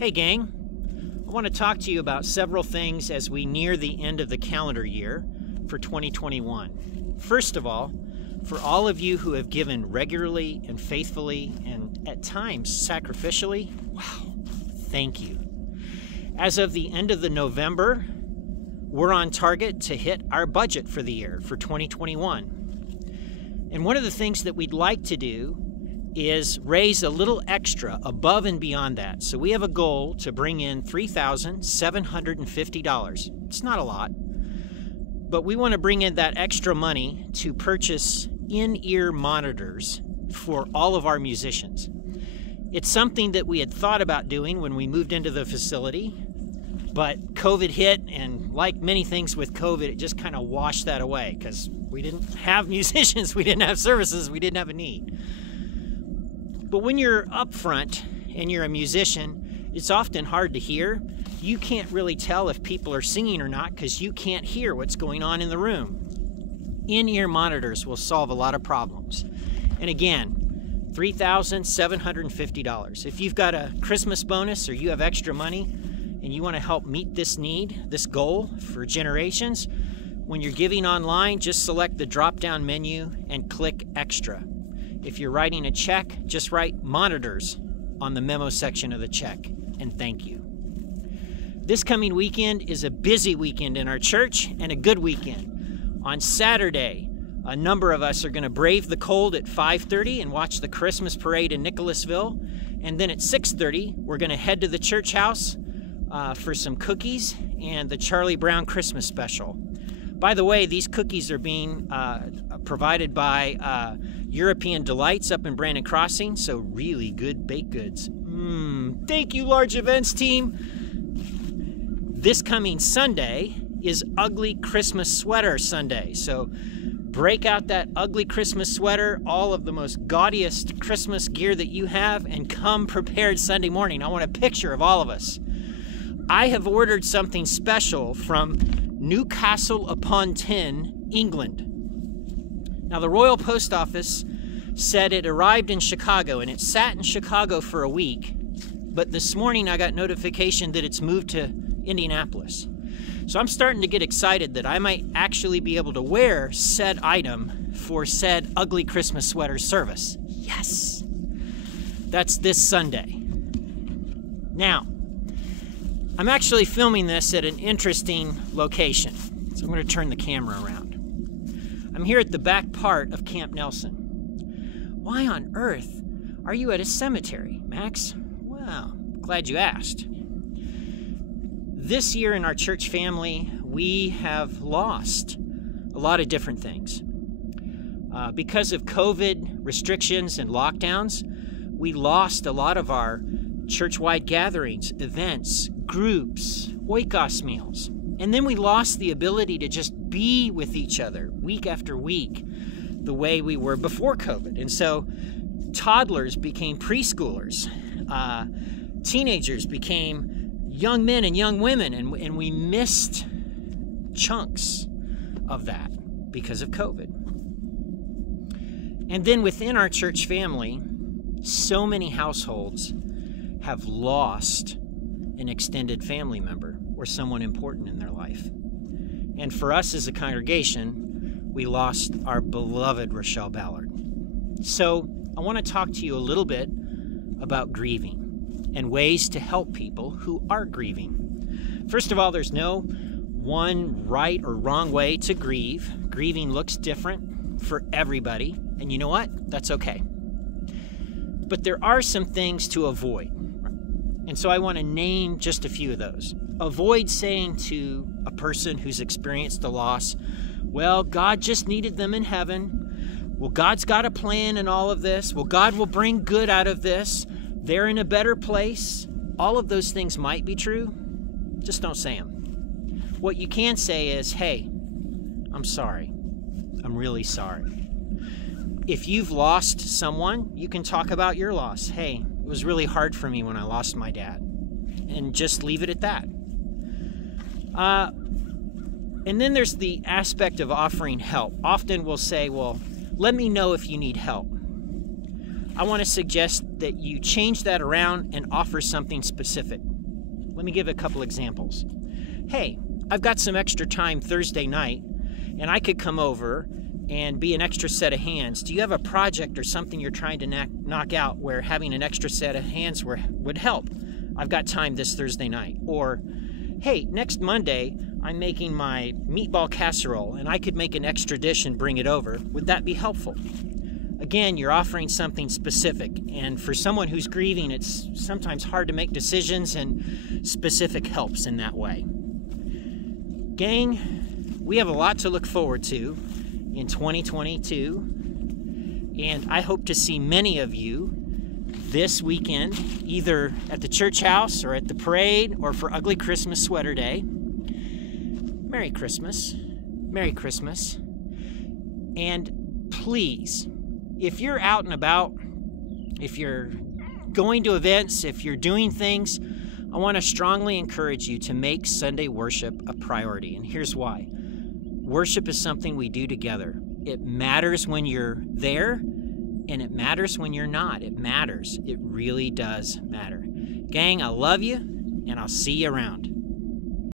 Hey gang, I want to talk to you about several things as we near the end of the calendar year for 2021. First of all, for all of you who have given regularly and faithfully and at times sacrificially, wow, thank you. As of the end of the November, we're on target to hit our budget for the year for 2021. And one of the things that we'd like to do is raise a little extra above and beyond that. So we have a goal to bring in $3,750. It's not a lot, but we want to bring in that extra money to purchase in-ear monitors for all of our musicians. It's something that we had thought about doing when we moved into the facility, but COVID hit, and like many things with COVID, it just kind of washed that away because we didn't have musicians, we didn't have services, we didn't have a need. But when you're up front and you're a musician, it's often hard to hear. You can't really tell if people are singing or not because you can't hear what's going on in the room. In-ear monitors will solve a lot of problems. And again, $3,750. If you've got a Christmas bonus or you have extra money and you want to help meet this need, this goal for generations, when you're giving online, just select the drop-down menu and click Extra. If you're writing a check, just write monitors on the memo section of the check, and thank you. This coming weekend is a busy weekend in our church and a good weekend. On Saturday, a number of us are going to brave the cold at 5:30 and watch the Christmas parade in Nicholasville. And then at 6:30, we're going to head to the church house for some cookies and the Charlie Brown Christmas special. By the way, these cookies are being provided by European Delights up in Brandon Crossing, so really good baked goods. Thank you, large events team. This coming Sunday is Ugly Christmas Sweater Sunday, so break out that ugly Christmas sweater, all of the most gaudiest Christmas gear that you have, and come prepared Sunday morning. I want a picture of all of us. I have ordered something special from Newcastle-upon-Tyne, England. Now, the Royal Post Office said it arrived in Chicago, and it sat in Chicago for a week, but this morning I got notification that it's moved to Indianapolis. So I'm starting to get excited that I might actually be able to wear said item for said ugly Christmas sweater service. Yes! That's this Sunday. Now, I'm actually filming this at an interesting location, so I'm going to turn the camera around. I'm here at the back part of Camp Nelson. Why on earth are you at a cemetery, Max? Well, glad you asked. This year in our church family, we have lost a lot of different things. Because of COVID restrictions and lockdowns, we lost a lot of our church-wide gatherings, events, groups, oikos meals. And then we lost the ability to just be with each other week after week the way we were before COVID. And so toddlers became preschoolers. Teenagers became young men and young women. And we missed chunks of that because of COVID. And then within our church family, so many households have lost an extended family member or someone important in their life. And for us as a congregation, we lost our beloved Rochelle Ballard. So I want to talk to you a little bit about grieving and ways to help people who are grieving. First of all, there's no one right or wrong way to grieve. Grieving looks different for everybody, and you know what? That's okay. But there are some things to avoid. And so I want to name just a few of those. Avoid saying to a person who's experienced a loss, well, God just needed them in heaven. Well, God's got a plan in all of this. Well, God will bring good out of this. They're in a better place. All of those things might be true. Just don't say them. What you can say is, hey, I'm sorry. I'm really sorry. If you've lost someone, you can talk about your loss. Hey, it was really hard for me when I lost my dad. And just leave it at that. And then there's the aspect of offering help. Often we'll say, well, let me know if you need help. I want to suggest that you change that around and offer something specific. Let me give a couple examples. Hey, I've got some extra time Thursday night, and I could come over and be an extra set of hands. Do you have a project or something you're trying to knock out where having an extra set of hands would help? I've got time this Thursday night. Or, hey, next Monday, I'm making my meatball casserole, and I could make an extra dish and bring it over. Would that be helpful? Again, you're offering something specific, and for someone who's grieving, it's sometimes hard to make decisions, and specific helps in that way. Gang, we have a lot to look forward to in 2022, and I hope to see many of you this weekend, either at the church house or at the parade or for Ugly Christmas Sweater Day. Merry Christmas. Merry Christmas. And please, if you're out and about, if you're going to events, if you're doing things, I want to strongly encourage you to make Sunday worship a priority. And here's why. Worship is something we do together. It matters when you're there, and it matters when you're not. It matters. It really does matter. Gang, I love you, and I'll see you around.